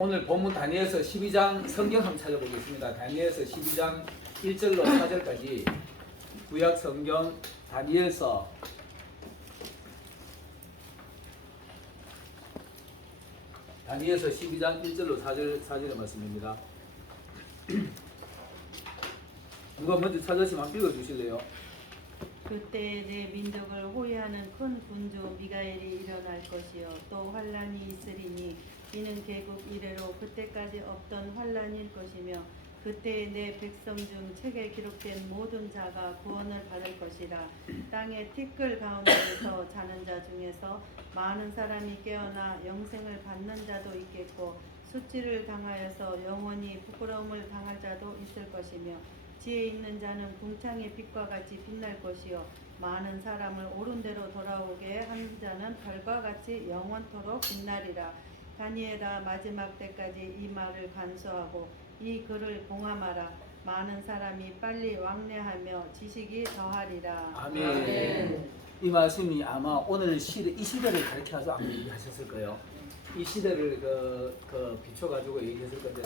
오늘 본문 다니엘서 12장 성경 한번 찾아보겠습니다. 다니엘서 12장 1절로 4절까지 구약 성경 다니엘서 12장 1절로 4절의 말씀입니다. 누가 먼저 찾으시면 한번 읽어주실래요? 그때 내 민족을 호위하는 큰 군주 미가엘이 일어날 것이요 또 환란이 있으리니 이는 개국 이래로 그때까지 없던 환란일 것이며 그때 내 백성 중 책에 기록된 모든 자가 구원을 받을 것이라. 땅의 티끌 가운데에서 자는 자 중에서 많은 사람이 깨어나 영생을 받는 자도 있겠고 수치를 당하여서 영원히 부끄러움을 당할 자도 있을 것이며 지혜 있는 자는 궁창의 빛과 같이 빛날 것이요 많은 사람을 옳은 대로 돌아오게 한 자는 별과 같이 영원토록 빛나리라. 다니엘아, 마지막 때까지 이 말을 간수하고 이 글을 봉함하라. 많은 사람이 빨리 왕래하며 지식이 더하리라. 아멘. 이 말씀이 아마 오늘 이 시대를 가리켜서 아마 얘기하셨을 거예요. 이 시대를 비춰가지고 얘기했을 건데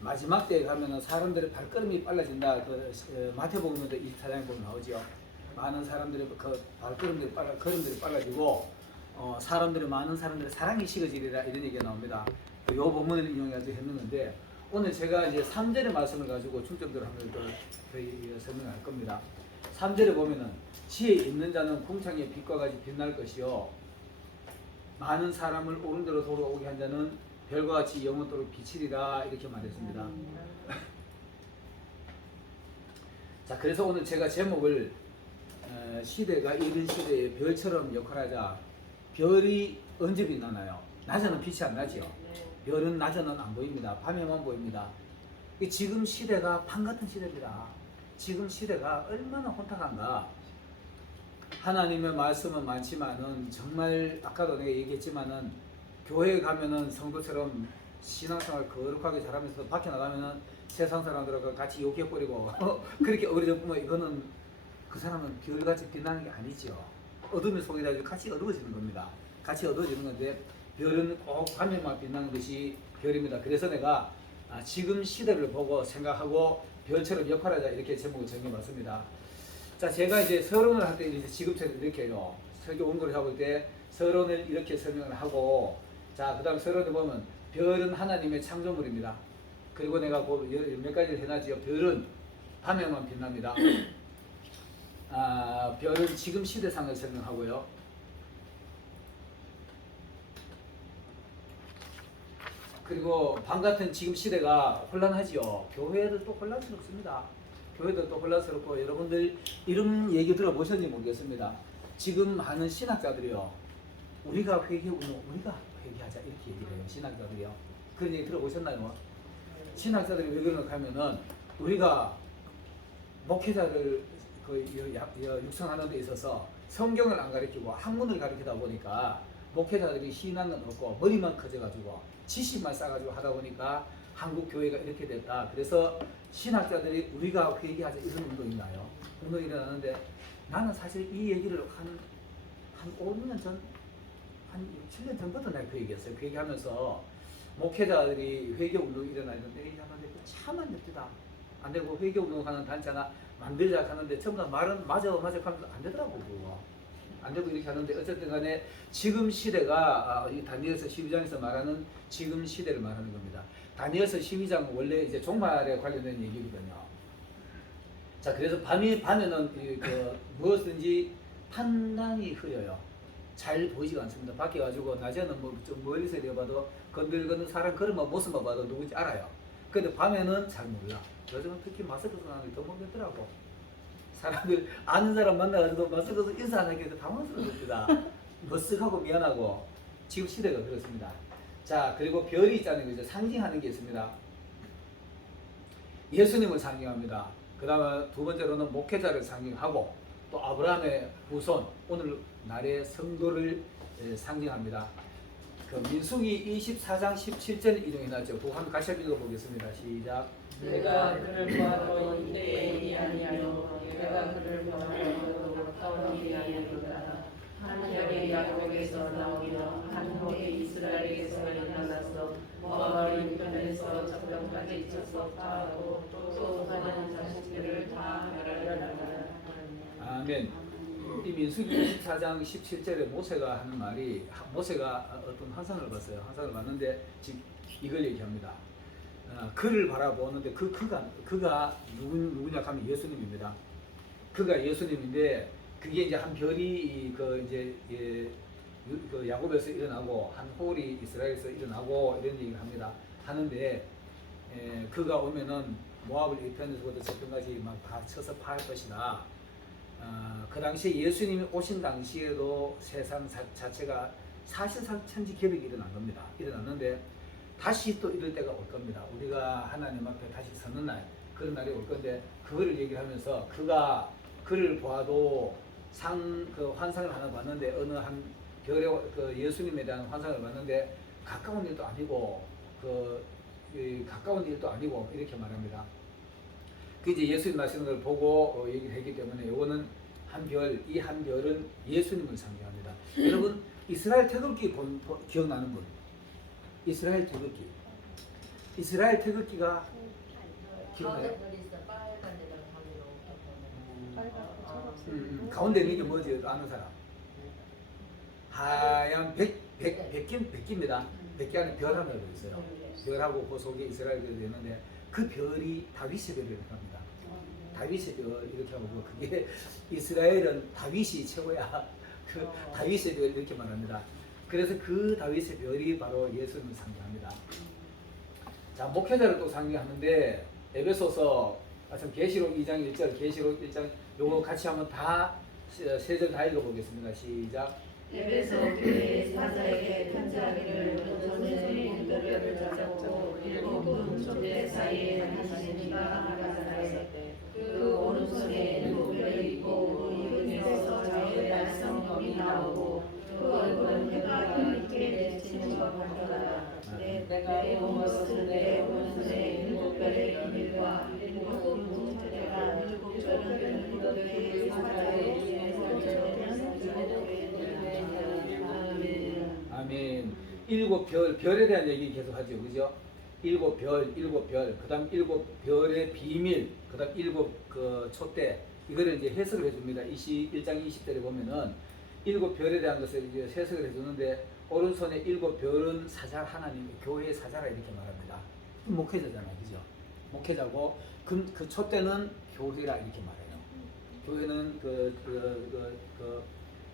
마지막 때에 가면은 사람들의 발걸음이 빨라진다. 마태복음에도 24장에 보면 나오죠. 많은 사람들의 발걸음들이 걸음들이 빨라지고 많은 사람들의 사랑이 식어지리라 이런 얘기가 나옵니다. 이 본문을 인용해서 했는데 오늘 제가 이제 3절의 말씀을 가지고 중점적으로 한번 더 설명할 겁니다. 3절에 보면은 지혜 있는 자는 궁창의 빛과 같이 빛날 것이요 많은 사람을 옳은 대로 돌아오게 한 자는 별과 같이 영원토록 비치리라 이렇게 말했습니다. 자, 그래서 오늘 제가 제목을 시대가 이른 시대에 별처럼 역할하자. 별이 언제 빛나나요? 낮에는 빛이 안 나지요. 별은 낮에는 안 보입니다. 밤에만 보입니다. 지금 시대가 밤 같은 시대입니다. 지금 시대가 얼마나 혼탁한가. 하나님의 말씀은 많지만은 정말 아까도 내가 얘기했지만은 교회에 가면은 성도처럼 신앙생활 거룩하게 잘하면서 밖에 나가면은 세상 사람들하고 같이 욕해버리고 그렇게 어리석으면 이거는 그 사람은 별같이 빛나는 게 아니죠. 어둠의 속이다 같이 어두워지는 겁니다. 같이 어두워지는 건데 별은 꼭 밤에만 빛나는 것이 별입니다. 그래서 내가 지금 시대를 보고 생각하고 별처럼 역할하자 이렇게 제목을 정해봤습니다. 자, 제가 이제 서론을 할 때 이제 지금처럼 이렇게 해요. 설교 원고를 잡을 때 서론을 이렇게 설명을 하고 자, 그 다음 서론에 보면 별은 하나님의 창조물입니다. 그리고 내가 몇 가지를 해놨지요. 별은 밤에만 빛납니다. 별은 지금 시대상을 설명하고요. 그리고 밤 같은 지금 시대가 혼란하지요. 교회도 또 혼란스럽습니다. 교회도 또 혼란스럽고 여러분들 이런 얘기 들어보셨는지 모르겠습니다. 지금 많은 신학자들이요. 우리가 회개하자 이렇게 얘기를 해요. 신학자들이요. 그런 얘기 들어보셨나요? 신학자들이 왜 그러는가 하면은 우리가 목회자를 육성하는 데 있어서 성경을 안 가르치고 학문을 가르치다 보니까 목회자들이 신앙은 없고 머리만 커져가지고 지식만 쌓아가지고 하다 보니까 한국 교회가 이렇게 됐다. 그래서 신학자들이 우리가 회개하자 이런 운동이 나요. 운동이 일어나는데 나는 사실 이 얘기를 한 5년 전, 한 7년 전부터 내가 그 얘기했어요. 그 얘기하면서 목회자들이 회개 운동이 일어나는데 얘기하는데 참 안 됩니다. 안 되고 회개 운동하는 단체나 만들자 하는데 전부 다 말은 맞아 하면서 안 되더라고. 그거 안 되고 이렇게 하는데 어쨌든 간에 지금 시대가 이 다니엘서 12장에서 말하는 지금 시대를 말하는 겁니다. 다니엘서 12장은 원래 이제 종말에 관련된 얘기거든요. 자, 그래서 밤에는 무엇든지 판단이 흐려요. 잘 보이지가 않습니다. 밖에 가지고 낮에는 뭐 좀 멀리서 내려봐도 건들건들 사람 걸으면 모습만 봐도 누군지 알아요. 근데 밤에는 잘 몰라. 요즘은 특히 마스크 쓰는 사람들이 더 모르겠더라고. 사람들 아는 사람 만나가지고 마스크 써 인사 안 하게 해서 당황스럽습니다. 머쓱하고 미안하고 지금 시대가 그렇습니다. 자, 그리고 별이 있다는 거죠. 상징하는 게 있습니다. 예수님을 상징합니다. 그 다음에 두 번째로는 목회자를 상징하고 또 아브라함의 후손 오늘 날의 성도를 상징합니다. 민수기 24장 17절 인용이 나죠. 그거 한번 같이 읽어보겠습니다. 시작. 내가 그를 보아도 이때에 일이 아니하여 내가 그를 보아도 타오는 일이 아니하리라. 한 혈의 야곱에서 나오며 한 혈의 이스라엘에서 일어나서 모압을 편에서 적정까지 있어서 파하고 또 사는 자식들을 다 멸하리라. 아멘. 이 민수기 24장 17절에 모세가 하는 말이, 모세가 어떤 환상을 봤어요. 환상을 봤는데 지금 이걸 얘기합니다. 그를 바라보는데 그가 누구냐 하면 예수님입니다. 그가 예수님인데 그게 이제 한 별이 그 이제 그 야곱에서 일어나고 한 홀이 이스라엘에서 일어나고 이런 얘기를 합니다. 하는데 그가 오면은 모압을 이 편에서부터 저편까지 막 다 쳐서 파할 것이다. 그 당시에 예수님이 오신 당시에도 세상 자체가 사실상 천지 개벽이 일어난 겁니다. 일어났는데 다시 또 이럴 때가 올 겁니다. 우리가 하나님 앞에 다시 서는 날, 그런 날이 올 건데 그거를 얘기를 하면서 그가 그를 보아도 그 환상을 하나 봤는데 어느 한 별의 그 예수님에 대한 환상을 봤는데 가까운 일도 아니고 가까운 일도 아니고 이렇게 말합니다. 그 이제 예수님 나시는 걸 보고 얘기를 했기 때문에 이거는 이 한 별은 예수님을 상징합니다. 여러분 이스라엘 태극기 기억나는 분? 이스라엘 태극기가 기억나요? 가운데 있는 게 뭐지? 아는 사람? 하얀 백기입니다. 백기 안에 별 하나 있어요. 별하고 그 속에 이스라엘 별이 있는데 그 별이 다윗의 별이라고 합니다. 다윗의 별 이렇게 하고 그게 이스라엘은 다윗이 최고야. 그 다윗의 별 이렇게 말합니다. 그래서 그 다윗의 별이 바로 예수님을 상징합니다. 자, 목회자를 또 상징하는데 에베소서 계시록 2장 1절, 계시록 1장 요거 같이 한번 다 세 절 다 읽어보겠습니다. 시작. 에베소 교회 사자에게 편지하기를 너는 인도를 잡고 일곱 분 촛대 사이에 하시니가 하나님의 그 오른손에 일곱 별이 있고 이분에서 자유의 달성경이 나오고 그 얼굴은 해가 있게 비치는 것 같더라. 내가 본 것은 내 오른손에 일곱 별의 비밀과 일곱 분 촛대가 일곱 별은 일곱 교회의 사자의 아멘. 일곱 별에 대한 얘기 계속 하죠. 그죠? 일곱 별, 그 다음 일곱 별의 비밀, 그 다음 일곱 그 촛대, 이거를 이제 해석을 해줍니다. 1장 20절에 보면은 일곱 별에 대한 것을 이제 해석을 해주는데, 오른손에 일곱 별은 사자 하나님, 교회의 사자라 이렇게 말합니다. 목회자잖아요. 그죠? 목회자고, 그 촛대는 교회라 이렇게 말해요. 교회는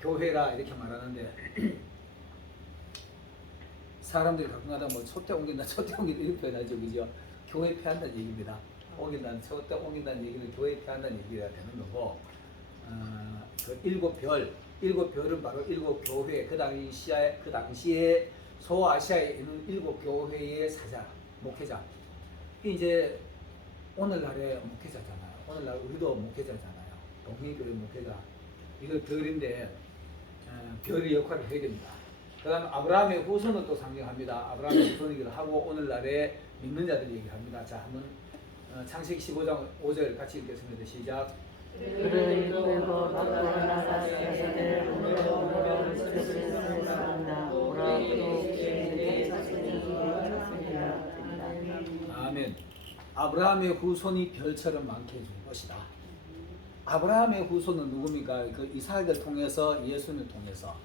교회라 이렇게 말하는데, 사람들이 가끔가다 뭐 촛대 옮긴다 이렇게 표현하죠. 그죠? 교회 폐한다는 얘기입니다. 촛대 옮긴다는 얘기는 교회 폐한다는 얘기가 되는 거고, 그 일곱 별은 바로 일곱 교회, 그 당시에 소아시아에 있는 일곱 교회의 사자, 목회자. 이제 오늘날의 목회자잖아요. 오늘날 우리도 목회자잖아요. 동의교회 목회자. 이거 별인데, 별의 역할을 해야 됩니다. 그 다음 아브라함의 후손을 또 상징합니다. 아브라함의 후손이기도 하고 오늘날의 믿는 자들 얘기합니다. 자, 한번 창세기 15장 5절 같이 읽겠습니다. 시작. 그를 이끌고 밖으로 나가 자신을 오늘로 주시는다. 오라도 그에게 자신이 아멘. 아브라함의 후손이 별처럼 많게 해준 것이다. 아브라함의 후손은 누굽니까? 그 이삭을 통해서 예수를 통해서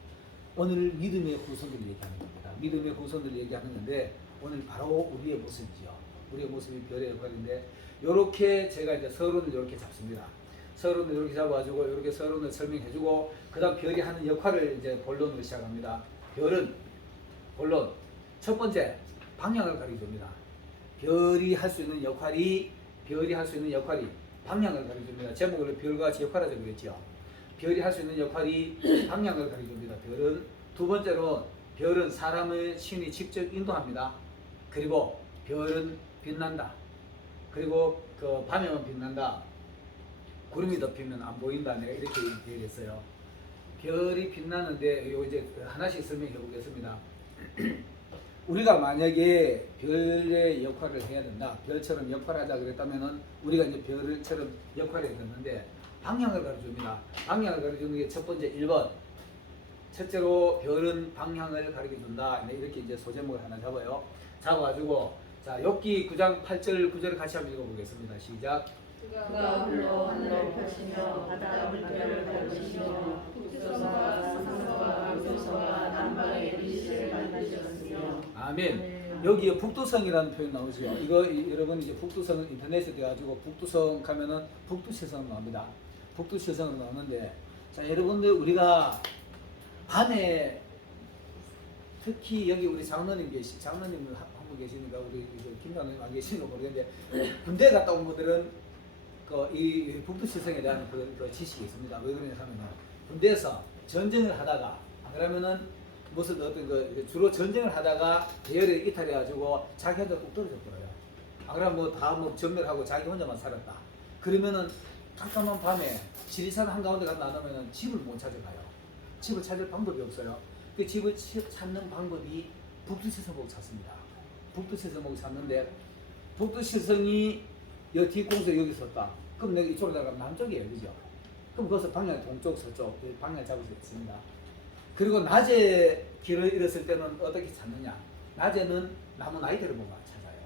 오늘 믿음의 후손들을 얘기하는 겁니다. 믿음의 후손들을 얘기하는 건데 오늘 바로 우리의 모습이죠. 우리의 모습이 별의 역할인데 이렇게 제가 이제 서론을 이렇게 잡습니다. 서론을 이렇게 잡아가지고 이렇게 서론을 설명해주고 그다음 별이 하는 역할을 이제 본론으로 시작합니다. 별은 본론 첫 번째 방향을 가리줍니다. 별이 할 수 있는 역할이 방향을 가리줍니다. 제목으로 별과 같이 역할하자 그랬죠. 별이 할 수 있는 역할이 방향을 가리줍니다. 별은 두 번째로 별은 사람을 신이 직접 인도합니다. 그리고 별은 빛난다. 그리고 그 밤에만 빛난다. 구름이 덮이면 안 보인다. 내가 이렇게 얘기했어요. 별이 빛나는데 이거 이제 하나씩 설명해 보겠습니다. 우리가 만약에 별의 역할을 해야 된다. 별처럼 역할하자 그랬다면은 우리가 이제 별처럼 역할을 해야 되는데 방향을 가르쳐줍니다. 방향을 가르쳐주는 게 첫 번째 1번. 첫째로 별은 방향을 가르쳐준다. 이렇게 이제 소제목을 하나 잡아요. 잡아가지고 자 욥기 9장 8절 9절을 같이 한번 읽어보겠습니다. 시작. 그가 홀로 하늘을 펴시며 바다 물결을 밟으시며 북서와 서서와 남서와 남방의 빛을 만드셨으며. 아멘. 여기에 북두성이라는 표현 나오죠. 이거 여러분 이제 북두성 인터넷에 돼가지고 북두성 가면은 북두시성 나옵니다. 북두시성으로 나오는데 자 여러분들 우리가 밤에 특히 여기 우리 장로님 장로님 한 분 계시니까 우리 김장로님 안 계시는 거 모르겠는데 군대 갔다 온 분들은 이 북두시성에 대한 그 지식이 있습니다. 왜 그러냐 하면은 군대에서 전쟁을 하다가 그러면은 무슨 어떤 주로 전쟁을 하다가 대열에 이탈해가지고 자기 혼자 뚝 떨어졌더라고요. 안 그러면 뭐 전멸하고 자기 혼자만 살았다. 그러면은 깜깜한 밤에 지리산 한가운데 가서 나누면은 집을 못 찾아가요. 집을 찾을 방법이 없어요. 그 집을 찾는 방법이 북두시성을 찾습니다. 북두시성을 찾는데 북두시성이 여기 뒷공수 여기 있었다. 그럼 내가 이쪽으로 나가면 남쪽이에요, 그죠? 그럼 거기서 방향 동쪽, 서쪽 방향 잡을 수 있습니다. 그리고 낮에 길을 잃었을 때는 어떻게 찾느냐? 낮에는 나무 나이테를 보고 찾아요.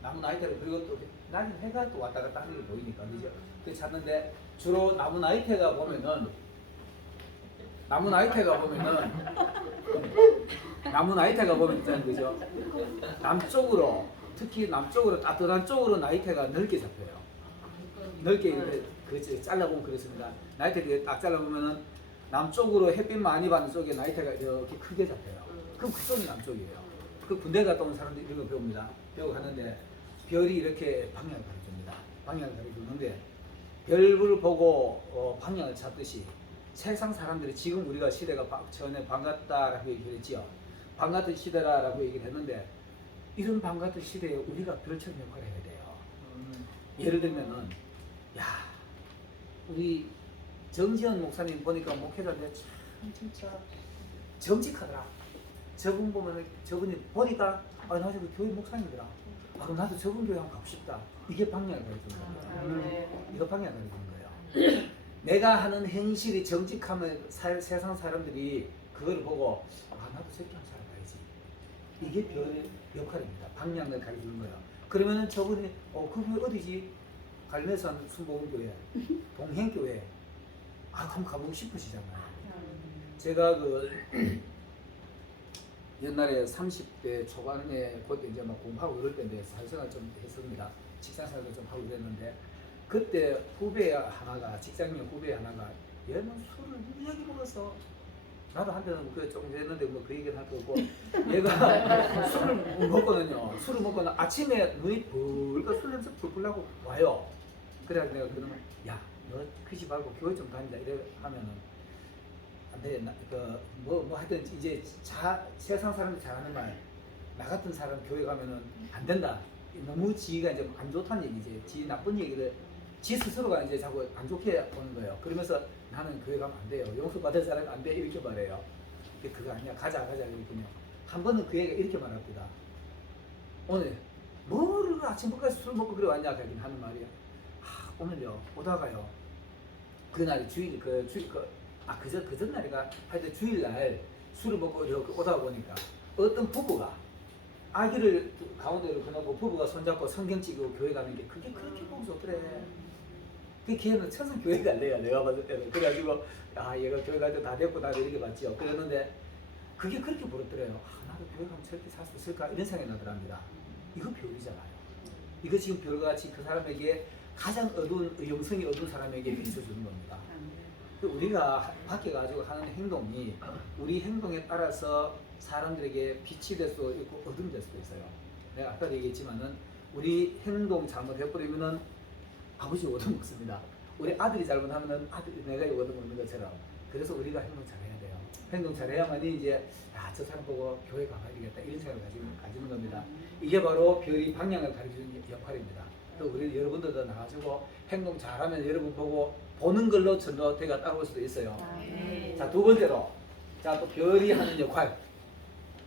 나무 나이테를 그리고 또 낮에 해가 또 왔다 갔다 하는 게 보이니까 그죠? 그 찾는데 주로 나무 나이테가 보면은 있잖아요, 그죠? 남쪽으로 특히 남쪽으로 따뜻한 쪽으로 나이테가 넓게 잡혀요. 넓게 그 잘라보면 그렇습니다. 나이테 딱 잘라보면은 남쪽으로 햇빛 많이 받는 쪽에 나이테가 이렇게 크게 잡혀요. 그럼 그쪽이 남쪽이에요. 그 군대 갔다 온 사람들이 이런 거 배웁니다. 배우고 가는데 별이 이렇게 방향을 가르쳐줍니다. 방향을 가르쳐주는데 별을 보고 방향을 찾듯이 세상 사람들이 지금 우리가 시대가 전에 반갑다라고 얘기를 했지요. 반같은 시대라고 얘기를 했는데 이런 반같은 시대에 우리가 별처럼 역할을 해야 돼요. 예를 들면은 우리 정지현 목사님 보니까 목회자인데 참 진짜 정직하더라. 저분 보면 저분이 보니까 나도 그 교회 목사님이더라. 그럼 나도 저분 교회 한번 가고 싶다. 이게 방향을 가르쳐주는 거예요. 이거 방향을 가르쳐주는 거예요. 내가 하는 행실이 정직하면 세상 사람들이 그걸 보고 나도 저렇게 한번 살아봐야지. 이게 별의 역할입니다. 방향을 가르쳐주는 거예요. 그러면은 저분이 그 교회 어디지? 갈매산 순복음교회, 동행교회. 그럼 가보고 싶으시잖아요. 제가 옛날에 30대 초반에 그때 이제 막 공부하고 이럴 때인데 사회생활 좀 했습니다. 직장생활도 좀 하고 이랬는데 그때 직장인 후배 하나가 얘는 술을 무지하게 먹어서 나도 한때는 그 조금 됐는데 뭐 그 얘기는 할 거고 얘가 술을 먹거든요. 술을 먹고는 아침에 눈이 불까 술 냄새 불불 나고 와요. 그래서 내가 그러면 너 그지 말고 교회 좀 다니자 이래 하면은 안 돼. 뭐 하여튼 이제 세상 사람들이 잘하는 말 나 같은 사람 교회 가면은 안 된다. 너무 지가 이제 안 좋다는 얘기지. 지 나쁜 얘기를 지 스스로가 이제 자꾸 안 좋게 보는 거예요. 그러면서 나는 교회 가면 안 돼요. 용서 받을 사람이 안 돼. 이렇게 말해요. 근데 그거 아니야. 가자 이렇게요. 한 번은 그 애가 이렇게 말합니다. 오늘 뭐를 아침부터까지 술 먹고 그래 왔냐 하는 말이야. 오늘요 오다가요 그날 그 전날이가 하여튼 주일날 술을 먹고 이렇게 오다 보니까 어떤 부부가 아기를 가운데로 그놓고 부부가 손잡고 성경 찍고 교회 가는 게 그게 그렇게 보면 좋더래. 그 걔는 천상 교회 갈래요. 내가 봤을 때는. 그래가지고 얘가 교회 갈 때 다 됐고 나도 이렇게 봤죠. 그랬는데 그게 그렇게 부럽더래요. 나도 교회 가면 저렇게 살 수 있을까 이런 생각이 나더랍니다. 이거 별이잖아요. 이거 지금 별같이 그 사람에게 가장 어두운 영성이 어두운 사람에게 비춰주는 겁니다. 우리가 밖에 가지고 하는 행동이 우리 행동에 따라서 사람들에게 빛이 될 수도 있고 어둠이 될 수도 있어요. 내가 아까도 얘기했지만은 우리 행동 잘못해버리면은 아버지 얻어먹습니다. 우리 아들이 잘못하면은 내가 얻어먹는 것처럼. 그래서 우리가 행동 잘해야 돼요. 행동 잘해야만이 이제 저 사람 보고 교회 가봐야 되겠다 이런 생각을 가지는 겁니다. 이게 바로 별이 방향을 가르치는 역할입니다. 또 우리 여러분들도 나가지고 행동 잘하면 여러분 보고 보는 걸로 전도대가 따라올 수도 있어요. 자, 두 번째로 또 별이 하는 역할,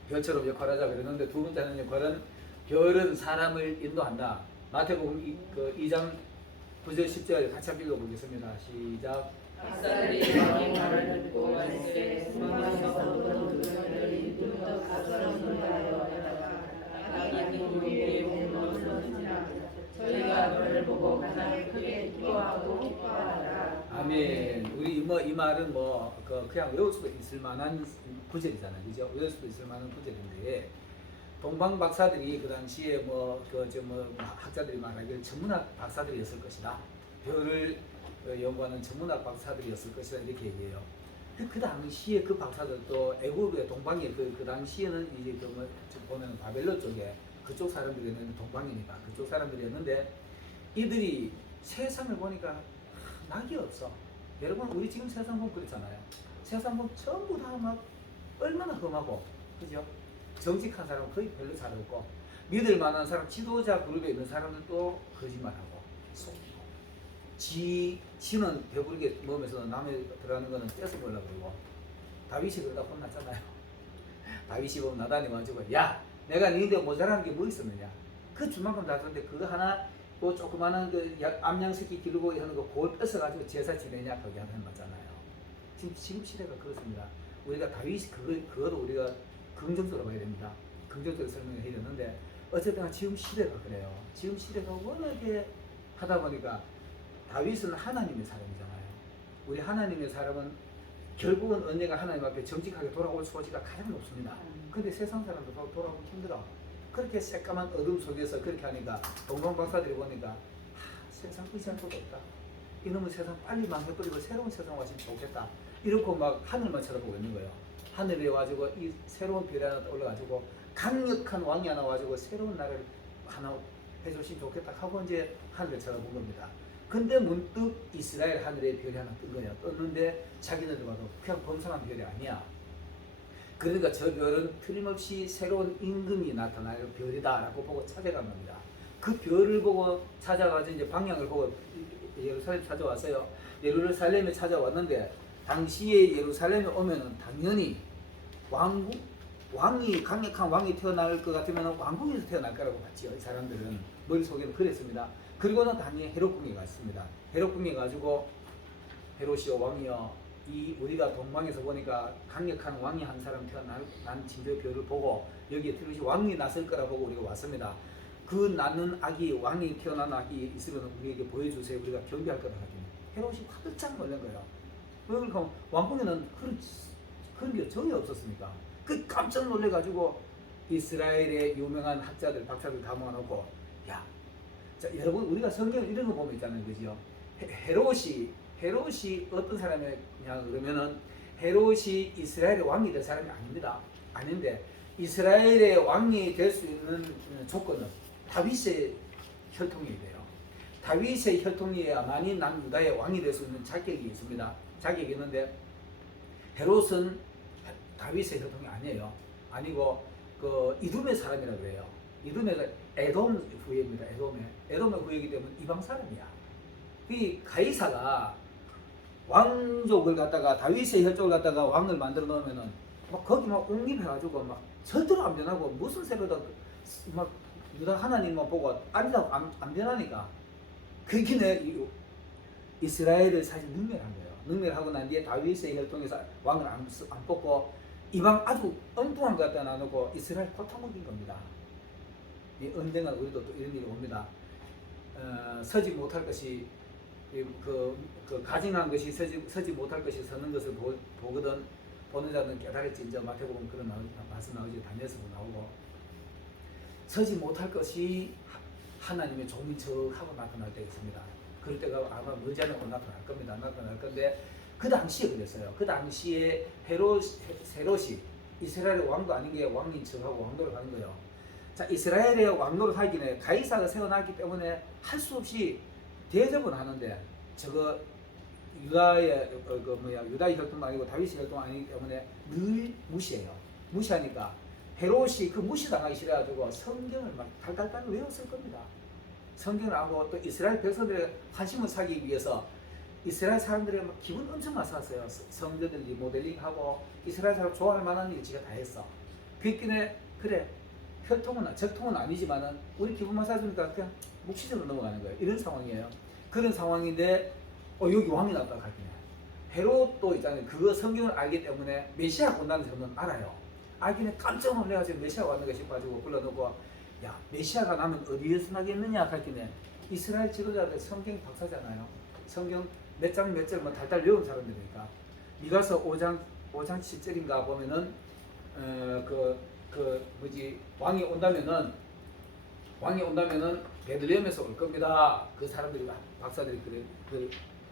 별처럼 역할하자 그랬는데 두 번째 하는 역할은 별은 사람을 인도한다. 마태복음 2장 9절 10절 같이 한번 읽어보겠습니다. 시작. 박사들이 왕의 말을 듣고 말세 도망쳐서 눈을 열린 눈도 가서 놀라요. 하나님 우리의 물러지라. 저희가 너를 보고 가장 크게 기뻐하고 기뻐하라. 아멘. 우리 뭐 이 말은 뭐 그냥 외울 수도 있을 만한 구절이잖아요, 그죠? 외울 수도 있을 만한 구절인데 동방 박사들이 그 당시에 뭐 학자들이 말하기를 천문학 박사들이었을 것이다. 별을 연구하는 천문학 박사들이었을 것이다 이렇게 얘기해요. 그 당시에 그 박사들도 애국의 동방에 그 당시에는 이제 보면 바벨론 쪽에 그쪽 사람들이었는데 동방이니까 그쪽 사람들이었는데 이들이 세상을 보니까 낙이 없어. 여러분 우리 지금 세상 보면 그렇잖아요. 세상 보면 전부 다 막 얼마나 험하고 그죠? 정직한 사람은 거의 별로 잘 없고 믿을 만한 사람 지도자 그룹에 있는 사람들도 거짓말하고 속이고 지는 배부르게 먹으면서 남의 들어가는 거는 떼서 먹으려고 그러고 다윗이 그러다 혼났잖아요. 다윗이 보면 나단이 와가지고 야 내가 니인데 모자라는 게 뭐 있었느냐 그 주만큼 다 줬는데 그거 하나 그 조그마한 그 암양새끼 기르고 하는 거 그걸 뺏어가지고 제사 지내냐 거기 하는 맞잖아요. 지금 시대가 그렇습니다. 우리가 다윗이 그거를 우리가 긍정적으로 봐야 됩니다. 긍정적으로 설명을 해야 되는데 어쨌든 지금 시대가 그래요. 지금 시대가 워낙에 하다 보니까 다윗은 하나님의 사람이잖아요. 우리 하나님의 사람은 결국은 언젠가 하나님 앞에 정직하게 돌아올 소지가 가장 높습니다. 근데 세상 사람도 돌아오기 힘들어. 그렇게 새까만 어둠 속에서 그렇게 하니까 동방 박사들이 보니까 세상 의지할 것도 없다. 이놈의 세상 빨리 망해버리고 새로운 세상 왔으면 좋겠다. 이러고 막 하늘만 쳐다보고 있는 거예요. 하늘에 와가지고 이 새로운 별이 하나 올라가지고 강력한 왕이 하나 와가지고 새로운 나라를 하나 해줬으면 좋겠다 하고 이제 하늘을 쳐다본 겁니다. 근데 문득 이스라엘 하늘에 별이 하나 뜬 거예요. 떴는데 자기네들 봐도 그냥 범상한 별이 아니야. 그러니까 저 별은 틀림없이 새로운 임금이 나타날 별이다라고 보고 찾아간 겁니다. 그 별을 보고 찾아가서 이제 방향을 보고 예루살렘 찾아왔어요. 예루살렘에 찾아왔는데 당시에 예루살렘에 오면은 당연히 왕이 강력한 왕이 태어날 것 같으면 왕궁에서 태어날 거라고 봤지요. 이 사람들은 머릿속에는 그랬습니다. 그리고는 당연히 헤롯궁에 갔습니다. 헤롯궁에 가지고 헤롯이여 왕이여 이 우리가 동방에서 보니까 강력한 왕이 한 사람 태어난 진저 별을 보고 여기에 틀림없이 왕이 났을 거라 보고 우리가 왔습니다. 그 낳는 아기 왕이 태어난 아기 있으면 우리에게 보여주세요. 우리가 경배할 거다 하더니 헤롯이 화들짝 놀란 거예요. 그러니까 왕궁에는 그런 게 전혀 없었으니까 그 깜짝 놀래가지고 이스라엘의 유명한 학자들 박사들 다 모아놓고 야, 자 여러분 우리가 성경 이런 거 보면 있잖아요, 그죠? 헤롯이 어떤 사람이냐 그러면은 헤롯이 이스라엘의 왕이 될 사람이 아닙니다. 아닌데 이스라엘의 왕이 될 수 있는 조건은 다윗의 혈통이 돼요. 다윗의 혈통이야만이 남유다의 왕이 될 수 있는 자격이 있습니다. 자격이 있는데 헤롯은 다윗의 혈통이 아니에요. 아니고 그 이둠의 사람이라고 그래요. 이둠의 에돔 후예입니다. 에돔의 후예이기 때문에 이방 사람이야. 이 가이사가 왕족을 갖다가 다윗의 혈족을 갖다가 왕을 만들어 놓으면은 막 거기 막 옹립해가지고 막 절대로 안 변하고 무슨 새로다 막 유다 하나님만 보고 아니라고 안 변하니까 그게 내 이스라엘을 사실 능멸한 거예요. 능멸하고 난 뒤에 다윗의 혈통에서 왕을 안 뽑고 이방 아주 엉뚱한 것 갖다 놔놓고 이스라엘 고통 먹인 겁니다. 언젠가 우리도 또 이런 일이 옵니다. 서지 못할 것이 가증한 것이 서지 못할 것이 서는 것을 보거든 보는 자는 깨달을진저 마태복음 그런 말씀 나오지 다니엘서도 나오고 서지 못할 것이 하나님의 종이 저하고 나타날 때가 있습니다. 그럴 때가 아마 머지않아 나타날 겁니다. 나타날 건데 그 당시에 그랬어요. 그 당시에 헤롯이 이스라엘의 왕도 아닌 게 왕인 척하고 왕도를 하는 거예요. 자, 이스라엘의 왕노를 하기 전에 가이사가 세워놨기 때문에 할 수 없이 대접은 하는데 저거 유다의 유다의 혈통도 아니고 다윗의 혈통 아니기 때문에 늘 무시해요. 무시하니까 헤롯이 그 무시당하기 싫어가지고 성경을 막 달달달 외웠을 겁니다. 성경을 알고 또 이스라엘 백성들의 관심을 사기 위해서 이스라엘 사람들의 막 기분 엄청 나빴어요. 성전을 리모델링하고 이스라엘 사람 좋아할 만한 일 지가 다 했어. 그랬기에 그래 적통은 아니지만은 우리 기분만 사주니까 그냥 묵시적으로 넘어가는 거예요. 이런 상황이에요. 그런 상황인데 여기 왕이 나왔다 가기네. 헤롯도 있잖아요. 그거 성경을 알기 때문에 메시아가 온다는 점은 알아요. 알기는 깜짝 놀래가지고 메시아가 왔는 거 싶어가지고 불러놓고 야, 메시아가 나면 어디에서 나겠느냐 했더니 이스라엘 지도자들 성경 박사잖아요. 성경 몇 장 몇 절 뭐 달달 외운 사람들이니까. 미가서 5장 7절인가 보면은 왕이 온다면은 베들레헴에서 올 겁니다. 그 사람들이 박사들이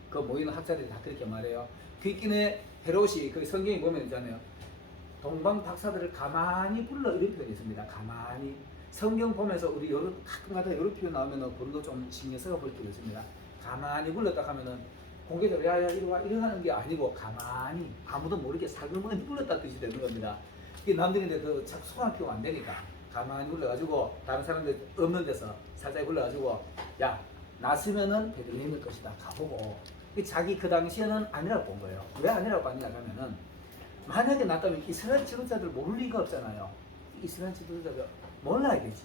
그 모이는 학자들이 다 그렇게 말해요. 뒷kin에 헤롯이 그 성경에 보면 있잖아요. 동방 박사들을 가만히 불러 이런 표현이 있습니다. 가만히 성경 보면서 우리 가끔가다 이런 표현 나오면은 그런도 좀 신경 써볼 필요가 있습니다. 가만히 불렀다 하면은 공개적으로 야야 이리 와 이러 하는 게 아니고 가만히 아무도 모르게 살금살금 불렀다 뜻이 되는 겁니다. 이게 남들인데 그 소환 표가 안 되니까 가만히 불러가지고 다른 사람들 없는 데서 살짝 불러가지고 야 났으면은 베들레헴일 것이다 가보고 자기 그 당시에는 아니라고 본 거예요. 왜 아니라고 봤냐 하면은 만약에 났다면 이스라엘 지도자들 모를 리가 없잖아요. 이스라엘 지도자들 몰라야 되지.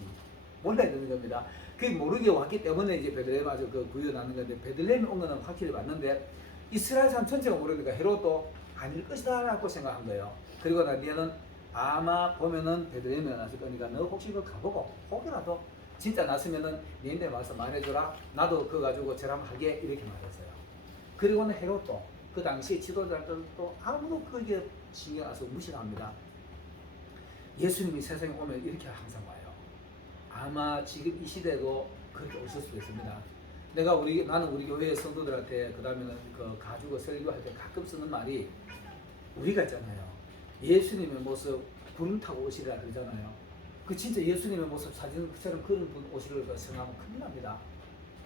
몰라야 되는 겁니다. 그게 모르게 왔기 때문에 이제 베들레헴 아주 그 구현하는 건데 베들레헴에 온 거는 확실히 맞는데 이스라엘 사람 전체가 모르니까 헤롯도 아닐 것이다 라고 생각한 거예요. 그리고 난 뒤에는 아마 보면은 베들레헴에 났을 거니까 너 혹시 그거 가보고 혹이라도 진짜 났으면은 니한테 와서 말해줘라. 나도 그거 가지고 저랑 하게 이렇게 말했어요. 그리고는 헤롯도 그 당시 지도자들도 아무도 그게 신경 안 써서 무시합니다. 예수님이 세상에 오면 이렇게 항상 와요. 아마 지금 이 시대도 그렇게 오실 수도 있습니다. 나는 우리 교회 성도들한테 그 다음에는 그 가지고 설교할 때 가끔 쓰는 말이 우리가 있잖아요. 예수님의 모습 구름 타고 오시리라 그러잖아요. 그 진짜 예수님의 모습 사진 그처럼 그런 분 오시리라 생각하면 큰일 납니다.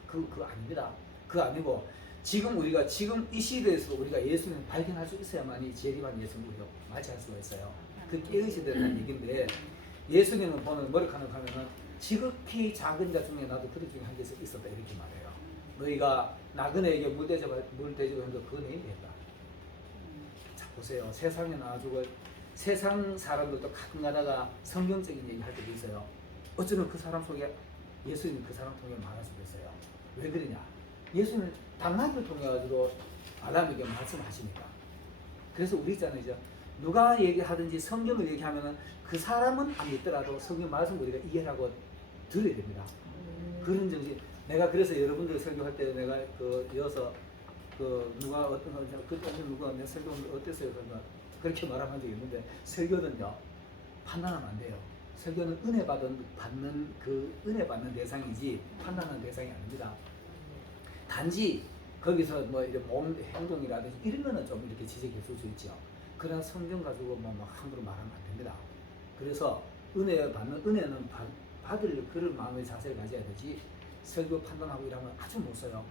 그거 아닙니다. 그거 아니고 지금 이 시대에서 우리가 예수님을 발견할 수 있어야만이 재림한 예수님을 맞이할 수가 있어요. 그 깨어있어야 된다는 얘기인데 예수님은 보는 뭐를 하면은 지극히 작은 자 중에 나도 그들 중에 한 개서 있었다 이렇게 말해요. 너희가 나그네에게 물 대접을 했는데 그건 내 힘이 된다. 자 보세요. 세상에 나와주고 세상 사람들도 가끔 가다가 성경적인 얘기 할 때도 있어요. 어쩌면 그 사람 속에 예수님이 그 사람 통해 말할 수도 있어요. 왜 그러냐? 예수님은 당나귀를 통해 가지고 아담에게 말씀하시니까. 그래서 우리 있잖아요. 이제 누가 얘기하든지 성경을 얘기하면은 그 사람은 안 믿더라도 성경 말씀 우리가 이해하고 들어야 됩니다. 그런 정신. 내가 그래서 여러분들 설교할 때 내가 이어서 누가 어떤 누가 내 설교 어땠어요? 그렇게 말한 적이 있는데 설교는요 판단하면 안 돼요. 설교는 은혜 받는 대상이지 판단하는 대상이 아닙니다. 단지 거기서 뭐 이런 몸 행동이라든지 이런 거는 좀 이렇게 지적해 줄 수 있죠. 그러나 성경 가지고 뭐 함부로 말하면 안 됩니다. 그래서 은혜는 받을 그런 마음의 자세를 가져야 되지 설교 판단하고 이러면 아주 못 써요.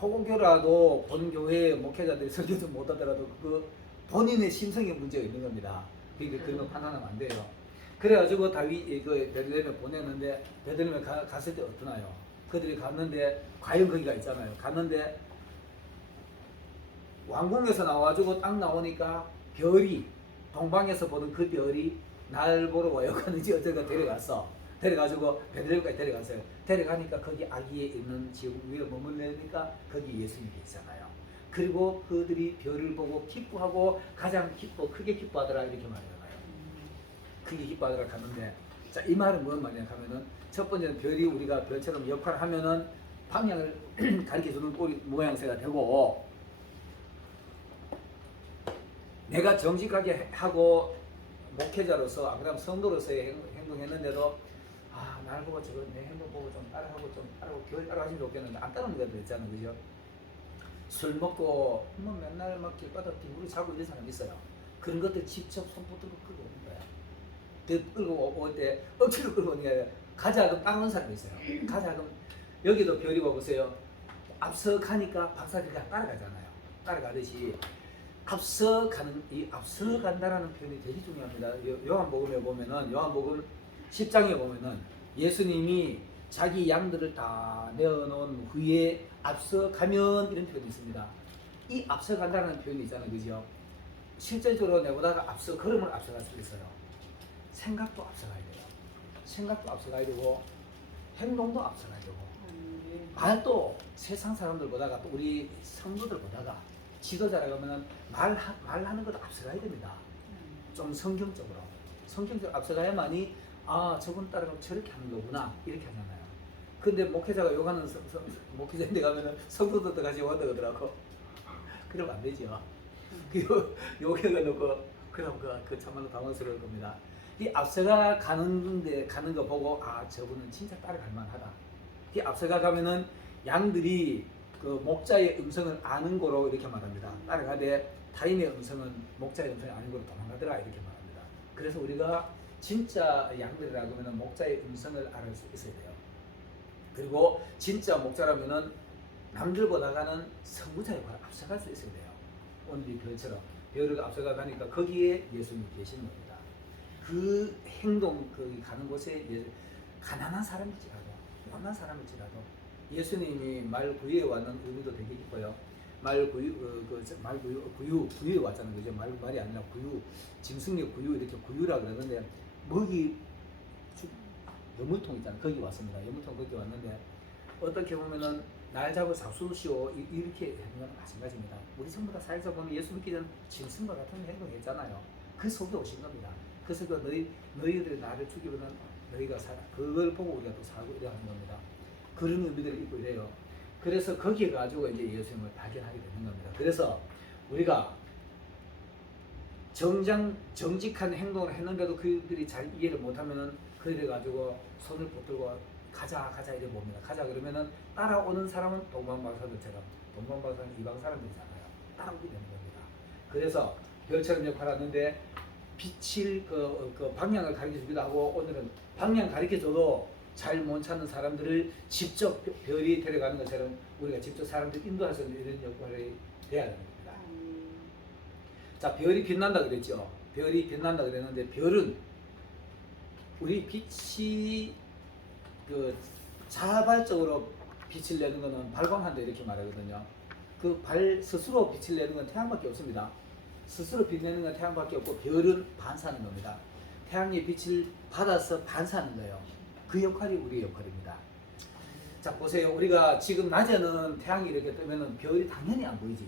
호고교라도 본 교회 목회자들이 설교도 못 하더라도 그 본인의 심성의 문제가 있는 겁니다. 그러니까 그런 거 판단하면 안 돼요. 그래가지고 다윗이 그 베들레헴에 보냈는데 베들레헴에 갔을 때 어떠나요? 그들이 갔는데 과연 거기가 있잖아요. 갔는데 왕궁에서 나와가지고 딱 나오니까 별이 동방에서 보던 그 별이 날 보러 와요. 그런지 어쩌가 데려가지고 베들레헴까지 데려갔어요. 데려가니까 거기 아기에 있는 지금 위에 머물러니까 거기 예수님이 있잖아요. 그리고 그들이 별을 보고 기뻐하고 가장 크게 기뻐하더라 이렇게 말하잖아요. 크게 기뻐하더라 갔는데 자, 이 말은 무슨 말이냐 하면은 첫 번째는 별이 우리가 별처럼 역할을 하면은 방향을 가리켜주는 꼬리 모양새가 되고 내가 정직하게 하고 목회자로서 안 그러면 성도로서의 행동했는데도 날 보고 저거 내 행동 보고 좀 따라하고 교회 따라가시면 좋겠는데 안 따르는 것들 있잖아요. 그죠? 술 먹고 뭐 맨날 막 길바닥 뒹굴이 자고 이런 사람 있어요. 그런 것들 직접 손부터 끌고 오는 거야. 그 끌고 올 때 억지로 끌고 오는 게 아니라 가자금 따라오는 사람이 있어요. 가자금 여기도 별이 보세요. 앞서 가니까 박사들이 따라가잖아요. 따라가듯이 앞서 간다라는 표현이 되게 중요합니다. 요한복음에 보면은 요한복음 10장에 보면은 예수님이 자기 양들을 다 내어놓은 후에 앞서 가면 이런 표현이 있습니다. 이 앞서 간다는 표현이 있잖아요. 그죠? 실제적으로 내보다가 걸음을 앞서갈 수 있어요. 생각도 앞서가야 돼요. 생각도 앞서가야 되고 행동도 앞서가야 되고 말도 세상 사람들보다가 또 우리 성도들보다가 지도자라고 하면 말하는 것도 앞서가야 됩니다. 좀 성경적으로 앞서가야만이 아 저분 따라가면 저렇게 하는 거구나 이렇게 하잖아요. 근데 목회자가 욕하는 목회자인데 가면은 성도들도 같이 욕한다 그러더라고. 그러면 안 되죠. 욕해가 놓고 그럼 그 참말로 당황스러울 겁니다. 이 앞서가 가는 거 보고 아 저분은 진짜 따라갈 만하다. 이 앞서가 가면은 양들이 그 목자의 음성을 아는 거로 이렇게 말합니다. 따라가되 타인의 음성은 목자의 음성이 아닌 거로 도망가더라 이렇게 말합니다. 그래서 우리가 진짜 양들이라고 하면 목자의 음성을 알을 수 있어야 돼요. 그리고 진짜 목자라면은 남들보다가는 선구자의 발을 앞서갈 수 있어야 돼요. 오늘 이 별처럼 별을 앞서가 가니까 거기에 예수님이 계시는 겁니다. 그 행동 거기 가는 곳에 가난한 사람일지라도 못난 사람일지라도 예수님이 말 구유에 왔는 의미도 되게 깊어요. 말 구유 구유에 왔잖아요. 그죠? 말이 아니라 구유, 짐승의 구유 이렇게 구유라 그러는데 먹이 여물통 있잖아요. 거기 왔습니다. 여물통 거기 왔는데 어떻게 보면은 날 잡을 삭수시오 이렇게 하는 건 마찬가지입니다. 우리 전부 다 사회에서 보면 예수 믿기 전 짐승과 같은 행동했잖아요. 그 속에 오신 겁니다. 그래서 너희들이 나를 죽이면 너희가 살아. 그걸 보고 우리가 또 살고 이래 하는 겁니다. 그런 의미들이 있고 이래요. 그래서 거기에 가지고 이제 예수님을 발견하게 되는 겁니다. 그래서 우리가 정직한 행동을 했는데도 그들이 잘 이해를 못하면은 그래 가지고 손을 붙들고 가자 이래 봅니다. 가자 그러면은 따라오는 사람은 동방박사들처럼 동방박사는 이방 사람들이잖아요. 따라오게 되는 겁니다. 그래서 별처럼 역할을 하는데 빛을 그 방향을 가르쳐 주기도 하고 오늘은 방향 가르쳐 줘도 잘 못 찾는 사람들을 직접 별이 데려가는 것처럼 우리가 직접 사람들 인도할 수 있는 이런 역할이 돼야 됩니다. 자, 별이 빛난다 그랬죠. 별이 빛난다 그랬는데 별은 우리 빛이 그 자발적으로 빛을 내는 것은 발광한다 이렇게 말하거든요. 그 스스로 빛을 내는 건 태양밖에 없습니다. 스스로 빛 내는 건 태양밖에 없고 별은 반사하는 겁니다. 태양의 빛을 받아서 반사하는 거예요. 그 역할이 우리의 역할입니다. 자 보세요. 우리가 지금 낮에는 태양이 이렇게 뜨면은 별이 당연히 안 보이지.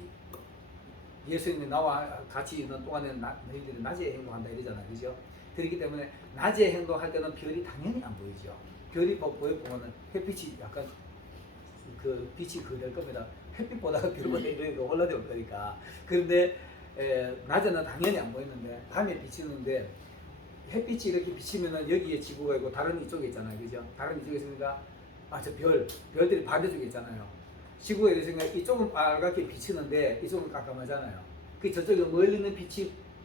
예수님이 나와 같이 있는 동안에는 너희들이 낮에 행동한다 이러잖아요. 그죠? 그렇기 때문에 낮에 행동할 때는 별이 당연히 안 보이죠. 별이 보면은 햇빛이 약간 그 빛이 될 겁니다. 햇빛보다 별보다 이러니까 올라올 거니까. 그런데 낮에는 당연히 안 보이는데 밤에 비치는데 햇빛이 이렇게 비치면은 여기에 지구가 있고 다른 이쪽에 있잖아요. 그죠? 다른 이쪽에 있으니까 저 별들이 반대쪽에 있잖아요. 지구가 이렇으니까 이쪽은 빨갛게 비치는데 이쪽은 깜깜하잖아요. 그 저쪽에 멀리 있는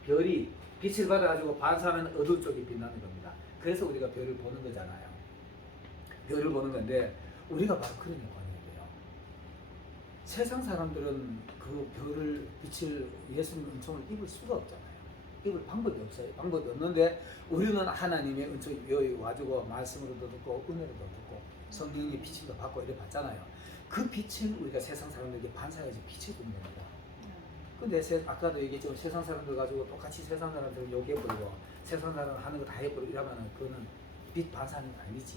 별이 빛을 받아가지고 반사하면 어두운 쪽이 빛나는 겁니다. 그래서 우리가 별을 보는 거잖아요. 별을 보는 건데 우리가 바로 그런 역할이에요. 세상 사람들은 그 별을 빛을 예수님 은총을 입을 수가 없잖아요. 입을 방법이 없어요. 방법이 없는데 우리는 하나님의 은총이 여기 와주고 말씀으로도 듣고 은혜로도 듣고 성령의 빛을 받고 이래 봤잖아요. 그 빛을 우리가 세상 사람들에게 반사해서 빛을 주는 겁니다. 근데 아까도 얘기했지만 세상 사람들 가지고 똑같이 세상 사람들을 욕해버리고 세상 사람들 하는 거 다 해버리고 이러면은 그거는 빛 반사하는 거 아니지.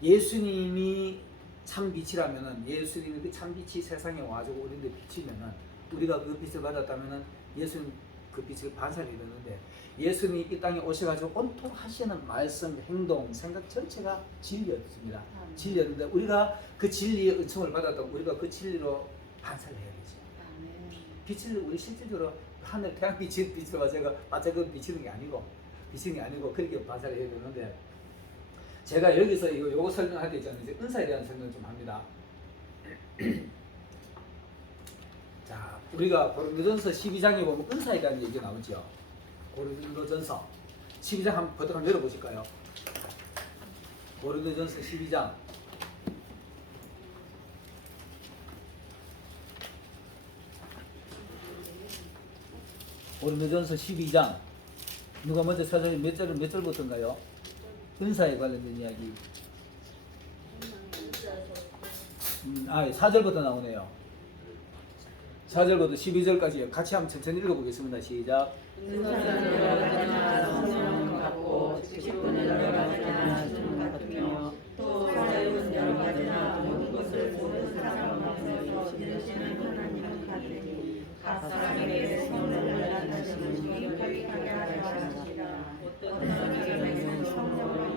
예수님이 참 빛이라면은 예수님이 그 참 빛이 세상에 와주고 우리한테 비치면은 우리가 그 빛을 받았다면은 예수님 그 빛을 반사하게 되는데 예수님이 이 땅에 오셔가지고 온통 하시는 말씀, 행동, 생각 전체가 진리였습니다. 진리였는데 우리가 그 진리의 은총을 받았다고 우리가 그 진리로 반사를 해야 되죠. 빛을 우리 실질적으로 하늘 태양 빛을 제가 반짝은 비치는 게 아니고 그렇게 반사를 해야 되는데 제가 여기서 요거 설명할 때 있잖아요. 이제 은사에 대한 설명을 좀 합니다. 자, 우리가 고린도전서 12장에 보면 은사에 대한 얘기가 나오죠. 고린도전서 12장 한번 버튼 열어보실까요? 고린도전서 12장 고린도전서 12장 누가 먼저 찾아요? 몇 절부터인가요? 은사에 관련된 이야기. 4절부터 나오네요. 4절부터 12절까지 같이 한번 천천히 읽어보겠습니다. 시작. 성령 같고 직분은 여러 가지나 주는 같으며 또 사역은 여러 가지나 모든 것을 모든 사람 앞에서 이루시는 하나님은 같으니 각 사람에게 성령을 나타내시는 기억하게 하시라. 어떤 사람에게는 성령을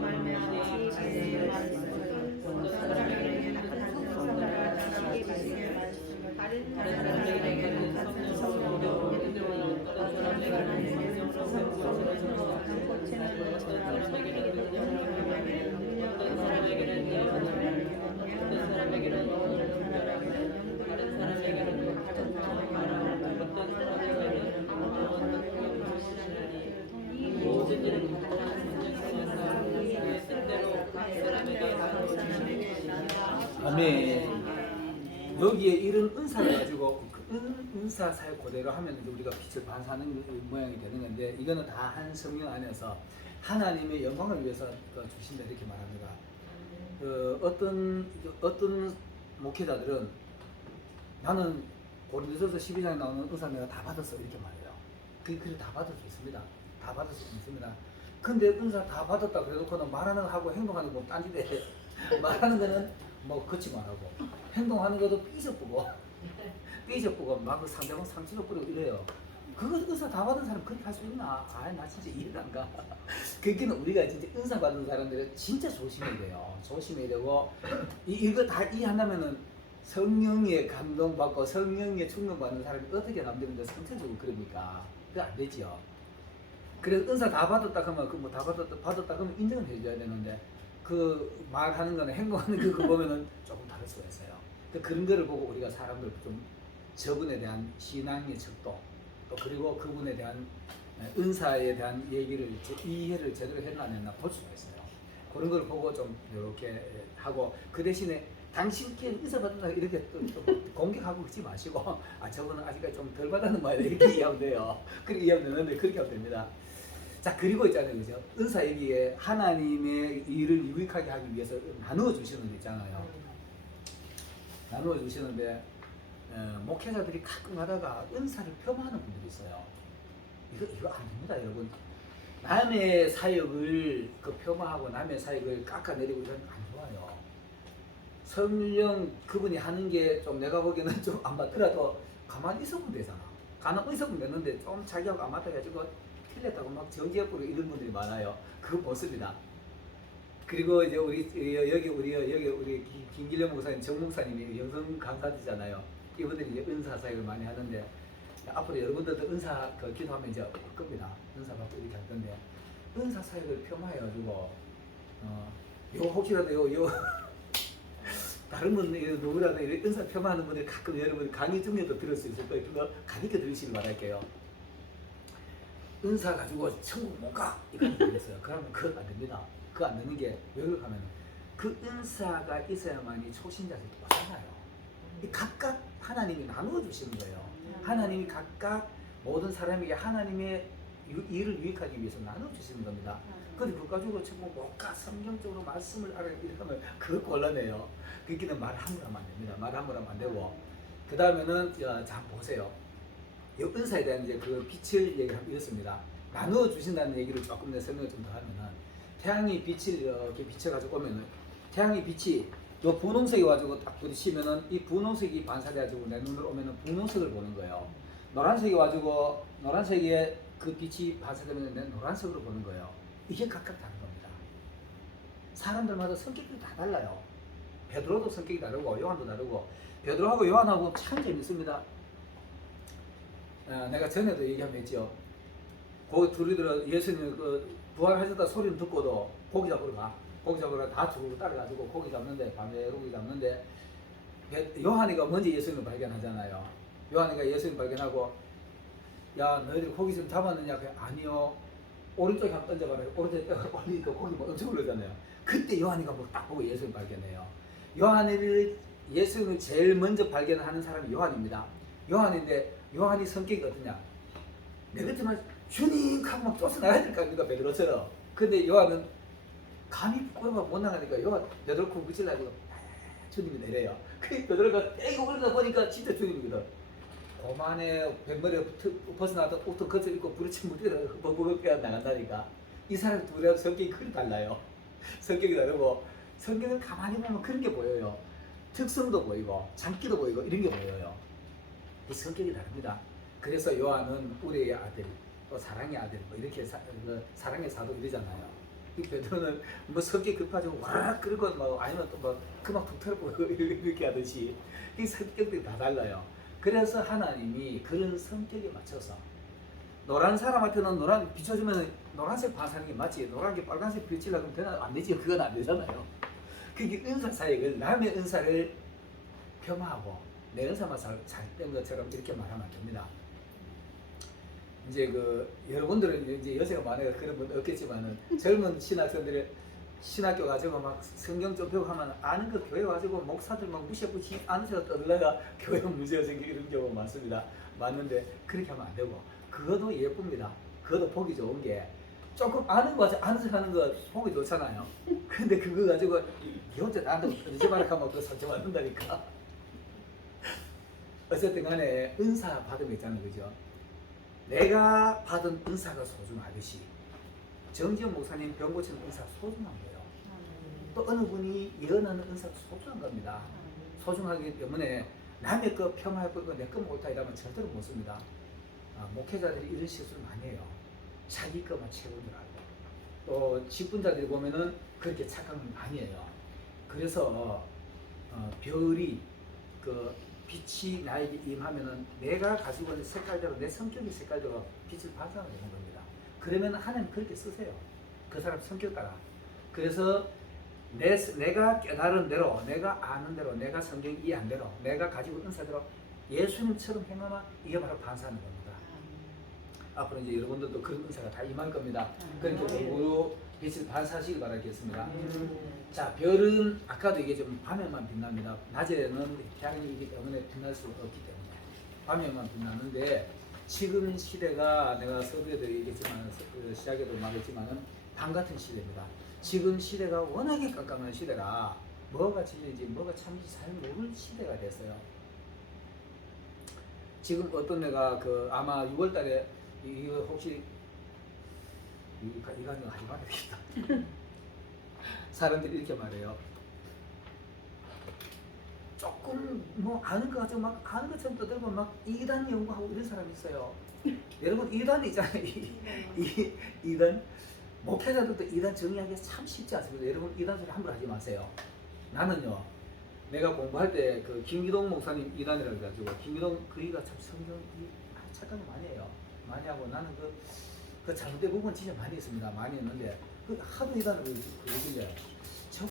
아멘. 여기에 이런 은사를 가지고 그 은사 사역 그대로 하면 이제 우리가 빛을 반사하는 모양이 되는 건데, 이거는 다 한 성령 안에서 하나님의 영광을 위해서 주신다 이렇게 말합니다. 어떤 목회자들은 나는 고린도서서 12장에 나오는 은사 내가 다 받았어 이렇게 말해요. 그래 다 받을 수 있습니다. 다 받을 수 있습니다. 근데 은사 다 받았다 그래놓고는 말하는 거 하고 행동하는 거 딴지대 말하는 거는 뭐 거치만 하고 행동하는 것도 삐져보고 막 상대방 상처도 뿌리고 이래요. 그거 은사 다 받은 사람 그렇게 할 수 있나? 나 진짜 이해가. 그게는 우리가 진짜 은사 받은 사람들은 진짜 조심해야 돼요. 조심해야 되고 이거 다 이해한다면은 성령의 감동받고 성령의 충동받는 사람이 어떻게 남들인데 성체적으로 그럽니까? 그거 안 되죠. 그래서 은사 다 받았다 하면 그 뭐 다 받았다 하면 인정을 해줘야 되는데 그 말하는 거는 행동하는 그거 보면은 조금 다를 수가 있어요. 그런 거를 보고 우리가 사람들 좀 저분에 대한 신앙의 척도 또 그리고 그분에 대한 은사에 대한 얘기를 이해를 제대로 했나 안 했나 볼 수가 있어요. 그런 걸 보고 좀 이렇게 하고 그 대신에 당신께 은사 받는다 이렇게 또 공격하고 그러지 마시고 저분은 아직까지 좀 덜 받았는 말이야 이렇게 이해하면 돼요. 그렇게 이해하면 되는데 그렇게 하면 됩니다. 자, 그리고 있잖아요, 그죠? 은사 얘기에 하나님의 일을 유익하게 하기 위해서 나누어 주시는 데 있잖아요. 나누어 주시는데 목회자들이 가끔 하다가 은사를 폄하하는 분들이 있어요. 이거 안 됩니다, 여러분. 남의 사역을 폄하하고 남의 사역을 깎아내리고 이런 안 좋아요. 성령 그분이 하는 게 좀 내가 보기에는 좀 안 맞더라도 가만히 있으면 되잖아. 가만히 있으면 되는데 좀 자기하고 안 맞다 해가지고 틀렸다고 막 정지해버리고 이런 분들이 많아요. 그거 못 씁니다. 그리고 이제 우리 김길령 목사님, 정 목사님이 영성 강사들이잖아요. 이분들이 이제 은사 사역을 많이 하는데 앞으로 여러분들도 은사 기도하면 이제 올 겁니다. 은사 받고 이렇게 할 건데 은사 사역을 폄하해가지고 요 혹시라도 요 다른 분 누구라도 은사 폄하하는 분들 가끔 여러분 강의 중에도 들을 수 있을 거예요. 그거 가르쳐 드리시길 바랄게요. 은사 가지고 천국 못 가 이렇게 그랬어요. 그러면 그건 안 됩니다. 그거 안 되는 게 왜 그럴까 하면 그 은사가 있어야만이 초신자들이 오잖아요. 각각 하나님이 나누어 주시는 거예요. 하나님이 각각 모든 사람에게 하나님의 일을 유익하기 위해서 나누어 주시는 겁니다. 근데 그거 가지고 천국 못 가 성경적으로 말씀을 알아 이러면 그거 곤란해요. 그렇게는 말 함부로 하면 안 됩니다. 말 함부로 하면 안 되고 그 다음에는 자 보세요. 이 은사에 대한 이제 그 빛을 얘기하면 이렇습니다. 나누어 주신다는 얘기를 조금 더 설명을 좀 더 하면은 태양이 빛을 이렇게 비춰가지고 오면은 태양의 빛이 요 분홍색이 가지고 딱 부딪히면은 이 분홍색이 반사돼가지고 내 눈으로 오면은 분홍색을 보는 거예요. 노란색이 가지고 노란색에 그 빛이 반사되면 내 노란색으로 보는 거예요. 이게 각각 다른 겁니다. 사람들마다 성격이 다 달라요. 베드로도 성격이 다르고 요한도 다르고 베드로하고 요한하고 참 재밌습니다. 내가 전에도 얘기하면 했죠. 그 둘이들 예수님 그 부활하셨다 소리는 듣고도 고기 잡으러 가. 고기 잡으러 다 죽고 따라가지고 고기 잡는데 밤에 고기 잡는데 요한이가 먼저 예수님을 발견하잖아요. 요한이가 예수님 발견하고 야 너희들 고기 좀 잡았느냐? 아니요. 오른쪽에 한번 던져봐라. 오른쪽에 올리니까 고기 뭐 엄청 올라잖아요. 그때 요한이가 뭐 딱 보고 예수님 발견해요. 요한이를 예수님을 제일 먼저 발견하는 사람이 요한입니다. 요한인데 요한이 성격이 어떠냐? 내 같으면 주님 하고 막 쫓아나가야 될 거 아닙니까? 베드로처럼. 근데 요한은 감히 부끄러워 못 나가니까 요한 베드로 쿵 붙이려고 주님이 내려요. 그 베드로가 떼고 그러다 보니까 진짜 주님이거든. 고만에 뱃머리에 벗어나던 옷도 겉을 입고 부르치면 어떻게 버벅버벅 나간다니까. 이 사람 둘의 성격이 그리 달라요. 성격이 다르고 성경을 가만히 보면 그런 게 보여요. 특성도 보이고 장기도 보이고 이런 게 보여요. 이 성격이 다릅니다. 그래서 요한은 우리의 아들, 또 사랑의 아들, 뭐 이렇게 사랑의 사도 이러잖아요. 이 베드로는 뭐 성격 급하고 와락 끓고 뭐 아니면 또 뭐 그만 붙어보고 이렇게 하듯이 이 성격들이 다 달라요. 그래서 하나님이 그런 성격에 맞춰서 노란 사람한테는 노란 비춰주면 노란색 반사하는 게 맞지. 노란 게 빨간색 비치려고 하면 되나? 안 되지. 그건 안 되잖아요. 그게 은사 사역을 남의 은사를 폄하하고 내 은사만 잘된 것처럼 이렇게 말하면 안 됩니다. 이제 그 여러분들은 이제 여세가 많아요. 그런 분 없겠지만은 젊은 신학생들의 신학교 가지고 막 성경 좀 배우고 하면 아는 거 교회 가지고 목사들 막 무시하고지 아는 새가 떠들다가 교회 문제가 생기고 이런 경우가 많습니다. 맞는데 그렇게 하면 안 되고 그것도 예쁩니다. 그것도 보기 좋은 게 조금 아는 거 가지고 아는 척 하는 거 보기 좋잖아요. 근데 그거 가지고 이 혼자 나한테 이제 말하면 그거 상처받는다니까. 어쨌든 간에 은사 받은 거 있잖아요. 그죠? 내가 받은 은사가 소중하듯이 정지영 목사님 병 고치는 은사 소중한 거예요. 또 어느 분이 예언하는 은사도 소중한 겁니다. 소중하기 때문에 남의 거 폄하할 거고 내 거 옳다 이러면 절대로 못 씁니다. 목회자들이 이런 실수를 많이 해요. 자기 것만 최고인 줄 알고. 또 직분자들이 보면은 그렇게 착각을 많이 해요. 그래서 별이 그 빛이 나에게 임하면은 내가 가지고 있는 색깔대로 내 성격의 색깔대로 빛을 발산하게 되는 겁니다. 그러면 하나님 그렇게 쓰세요. 그 사람 성격 따라. 그래서 내가 깨달은 대로, 내가 아는 대로, 내가 성경 이해한 대로, 내가 가지고 있는 은사대로 예수님처럼 행하면 이게 바로 반사하는 겁니다. 앞으로 이제 여러분들도 그런 은사가 다 임할 겁니다. 그러니까 공부로 빛을 반사하시기 바라겠습니다. 자, 별은 아까도 얘기했지만 밤에만 빛납니다. 낮에는 태양이기 때문에 빛날 수 없기 때문에 밤에만 빛나는데 지금 시대가 내가 서두에도 얘기했지만 시작에도 말했지만은 밤 같은 시대입니다. 지금 시대가 워낙에 깜깜한 시대라 뭐가 진리인지 뭐가 참인지 잘 모르는 시대가 됐어요. 지금 어떤 애가 그 아마 6월달에 이거 혹시 이거 하지 말아야겠다. 사람들이 이렇게 말해요. 조금 뭐 아는 거 가지고 막 아는 것처럼 떠들고 막 이단 연구하고 이런 사람이 있어요. 여러분 이단 있잖아요. 이단 목회자들도 이단 정의하기가 참 쉽지 않습니다. 여러분 이단 소리 함부로 하지 마세요. 나는요. 내가 공부할 때 그 김기동 목사님 이단이라고 해가지고 김기동 그이가 참 성경 착각을 많이 해요. 많이 하고 나는 그 잘못된 부분 진짜 많이 있습니다. 많이 했는데 그 하도 이단을 그러길래